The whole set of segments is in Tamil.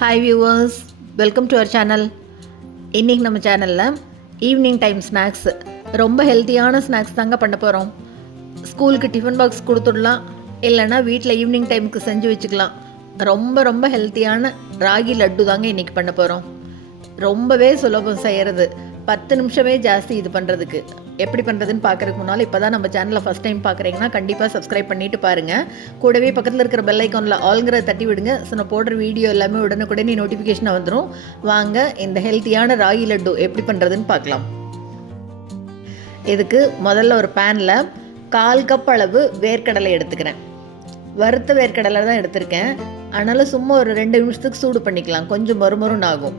Hi viewers, welcome to our channel. இன்றைக்கி நம்ம சேனலில் ஈவினிங் டைம் ஸ்நாக்ஸ், ரொம்ப ஹெல்த்தியான ஸ்நாக்ஸ் தாங்க பண்ண போகிறோம். ஸ்கூலுக்கு டிஃபன் பாக்ஸ் கொடுத்துடலாம், இல்லைனா வீட்டில் ஈவினிங் டைமுக்கு செஞ்சு வச்சுக்கலாம். ரொம்ப ரொம்ப ஹெல்த்தியான ராகி லட்டு தாங்க இன்றைக்கி பண்ண போகிறோம். ரொம்பவே சுலபம் செய்கிறது, 10 நிமிஷமே ஜாஸ்தி இது பண்ணுறதுக்கு. எப்படி பண்ணுறதுன்னு பார்க்குறதுக்கு முன்னால் இப்போ தான் நம்ம சேனலில் ஃபஸ்ட் டைம் பார்க்குறீங்கன்னா கண்டிப்பாக சப்ஸ்கிரைப் பண்ணிவிட்டு பாருங்கள். கூடவே பக்கத்தில் இருக்கிற பெல் ஐக்கானில் ஆல்ங்கிறத தட்டி விடுங்க. ஸோ நான் போடுற வீடியோ எல்லாமே உடனுக்குடனே நோட்டிஃபிகேஷனாக வந்துடும். வாங்க இந்த ஹெல்த்தியான ராகி லட்டு எப்படி பண்ணுறதுன்னு பார்க்கலாம். இதுக்கு முதல்ல ஒரு பேனில் 1/4 கப் அளவு வேர்க்கடலை எடுத்துக்கிறேன். வறுத்த வேர்க்கடலை தான் எடுத்திருக்கேன். அதனால் சும்மா ஒரு 2 நிமிஷத்துக்கு சூடு பண்ணிக்கலாம், கொஞ்சம் மொறுமொறுன்னு ஆகும்.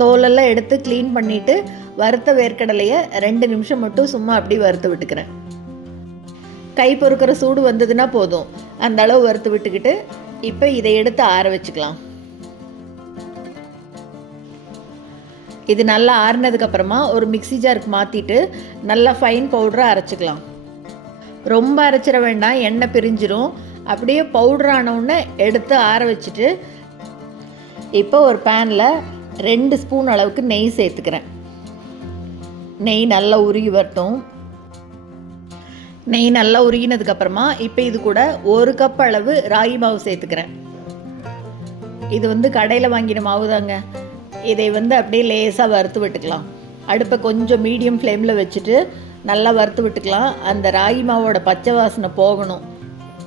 தோலெல்லாம் எடுத்து க்ளீன் பண்ணிவிட்டு வறுத்த வேர்க்கடலையை 2 நிமிஷம் மட்டும் சும்மா அப்படி வறுத்து விட்டுக்கிறேன். கை பொறுக்கிற சூடு வந்ததுன்னா போதும், அந்த அளவு வறுத்து விட்டுக்கிட்டு இப்போ இதை எடுத்து ஆற வச்சுக்கலாம். இது நல்லா ஆறினதுக்கப்புறமா ஒரு மிக்ஸி ஜாருக்கு மாற்றிட்டு நல்லா ஃபைன் பவுடராக அரைச்சிக்கலாம். ரொம்ப அரைச்சிட வேண்டாம், எண்ணெய் பிரிஞ்சிடும். அப்படியே பவுடர் ஆனவுடனே எடுத்து ஆற வச்சுட்டு இப்போ ஒரு பேனில் 2 ஸ்பூன் அளவுக்கு நெய் சேர்த்துக்கிறேன். நெய் நல்லா உருகி வரட்டும். நெய் நல்லா உருகினதுக்கப்புறமா இப்போ இது கூட 1 கப் அளவு ராகி மாவு சேர்த்துக்கிறேன். இது கடையில் வாங்கின மாவு தாங்க. இதை அப்படியே லேசாக வறுத்து விட்டுக்கலாம். அடுப்பை கொஞ்சம் மீடியம் ஃப்ளேமில் வச்சுட்டு நல்லா வறுத்து விட்டுக்கலாம். அந்த ராகி மாவோட பச்சை வாசனை போகணும்,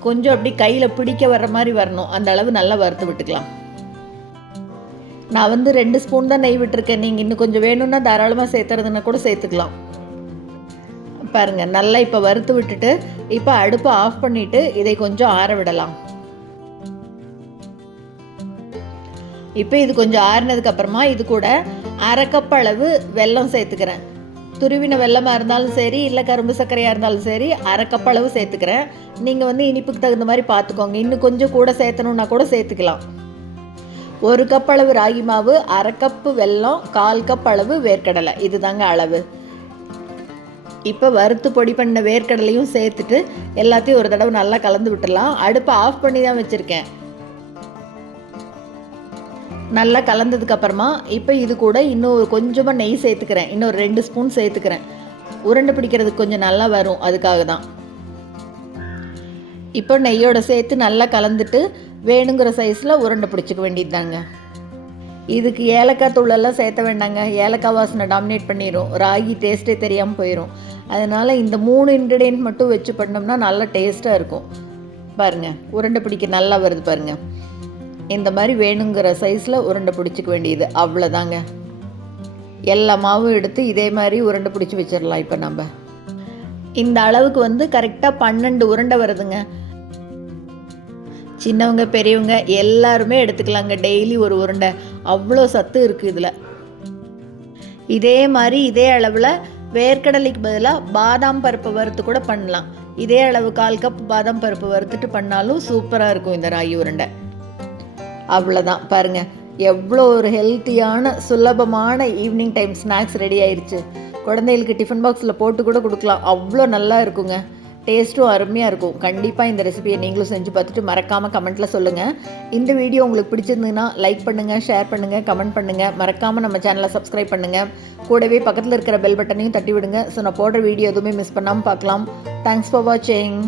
கொஞ்சம் அப்படி கையில் பிடிக்க வர்ற மாதிரி வரணும், அந்த அளவு நல்லா வறுத்து விட்டுக்கலாம். நான் 2 ஸ்பூன் தான் நெய் விட்டுருக்கேன். நீங்கள் இன்னும் கொஞ்சம் வேணும்னா தாராளமாக சேர்த்துறதுன்னா கூட சேர்த்துக்கலாம். பாருங்கள், நல்லா இப்போ வறுத்து விட்டுட்டு இப்போ அடுப்பை ஆஃப் பண்ணிவிட்டு இதை கொஞ்சம் ஆற விடலாம். இப்போ இது கொஞ்சம் ஆறினதுக்கப்புறமா இது கூட 1/2 கப் அளவு வெல்லம் சேர்த்துக்கிறேன். துருவின வெல்லமாக இருந்தாலும் சரி, இல்லை கரும்பு சர்க்கரையாக இருந்தாலும் சரி, 1/2 கப் அளவு சேர்த்துக்கிறேன். நீங்கள் இனிப்புக்கு தகுந்த மாதிரி பார்த்துக்கோங்க. இன்னும் கொஞ்சம் கூட சேர்த்தணுன்னா கூட சேர்த்துக்கலாம். 1 கப் அளவு ராகி மாவு, 1/2 கப்பு வெல்லம், 1/4 கப் அளவு வேர்க்கடலை, இது தாங்க அளவு. இப்போ வறுத்து பொடி பண்ண வேர்க்கடலையும் சேர்த்துட்டு எல்லாத்தையும் ஒரு தடவை நல்லா கலந்து விட்டுடலாம். அடுப்பை ஆஃப் பண்ணி தான் வச்சுருக்கேன். நல்லா கலந்ததுக்கப்புறமா இப்போ இது கூட இன்னும் கொஞ்சமாக நெய் சேர்த்துக்கிறேன். இன்னொரு 2 ஸ்பூன் சேர்த்துக்கிறேன். உருண்டை பிடிக்கிறதுக்கு கொஞ்சம் நல்லா வரும், அதுக்காக தான். இப்போ நெய்யோடு சேர்த்து நல்லா கலந்துட்டு வேணுங்கிற சைஸில் உருண்டை பிடிச்சிக்க வேண்டியது தாங்க. இதுக்கு ஏலக்காய் தூளெல்லாம் சேர்த்த வேண்டாங்க. ஏலக்காய் வாசனை டாமினேட் பண்ணிடும், ராகி டேஸ்ட்டே தெரியாமல் போயிடும். அதனால் இந்த 3 இன்க்ரீடியன்ட் மட்டும் வச்சு பண்ணோம்னா நல்லா டேஸ்ட்டாக இருக்கும். பாருங்கள், உருண்டை பிடிக்க நல்லா வருது பாருங்கள். இந்த மாதிரி வேணுங்கிற சைஸில் உருண்டை பிடிச்சிக்க வேண்டியது, அவ்வளோதாங்க. எல்லா மாவும் எடுத்து இதே மாதிரி உருண்டை பிடிச்சி வச்சிடலாம். இப்போ நம்ம இந்த அளவுக்கு கரெக்டாக 12 உருண்டை வருதுங்க. சின்னவங்க பெரியவங்க எல்லாருமே எடுத்துக்கலாங்க. டெய்லி ஒரு உருண்டை, அவ்வளோ சத்து இருக்குது இதில். இதே மாதிரி இதே அளவில் வேர்க்கடலைக்கு பதிலாக பாதாம் பருப்பு வறுத்து கூட பண்ணலாம். இதே அளவு 1/4 கப் பாதாம் பருப்பு வறுத்துட்டு பண்ணாலும் சூப்பராக இருக்கும் இந்த ராகி உருண்டை. அவ்வளோதான், பாருங்கள் எவ்வளோ ஒரு ஹெல்த்தியான சுலபமான ஈவினிங் டைம் ஸ்நாக்ஸ் ரெடி ஆயிடுச்சு. குழந்தைகளுக்கு டிஃபன் பாக்ஸில் போட்டு கூட கொடுக்கலாம், அவ்வளோ நல்லா இருக்குங்க. டேஸ்ட்டும் அருமையாக இருக்கும். கண்டிப்பாக இந்த ரெசிபியை நீங்களும் செஞ்சு பார்த்துட்டு மறக்காமல் கமெண்ட்டில் சொல்லுங்கள். இந்த வீடியோ உங்களுக்கு பிடிச்சிருந்ததுன்னா லைக் பண்ணுங்கள், ஷேர் பண்ணுங்கள், கமெண்ட் பண்ணுங்கள். மறக்காமல் நம்ம சேனலை சப்ஸ்கிரைப் பண்ணுங்கள். கூடவே பக்கத்தில் இருக்கிற பெல் பட்டனையும் தட்டி விடுங்க. ஸோ நான் போடுற வீடியோ எதுவுமே மிஸ் பண்ணாமல் பார்க்கலாம். தேங்க்ஸ் ஃபார் வாட்சிங்.